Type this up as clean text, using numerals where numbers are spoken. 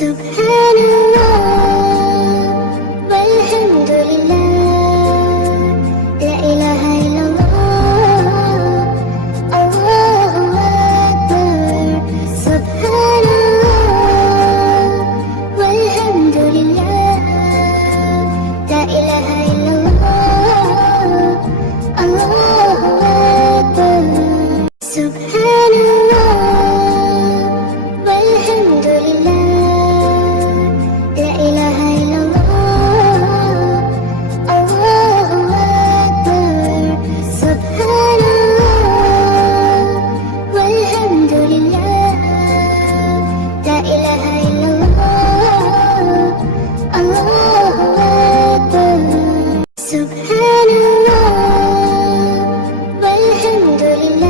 سبحان الله والحمد لله، لا إله إلا الله، الله أكبر. سبحان الله والحمد لله، لا إله إلا الله، الله أكبر. سبحان الله والحمد لله، لا إله إلا الله، الله أكبر. سبحان الله والحمد لله، لا إله إلا الله، الله أكبر. سبحان الله والحمد لله.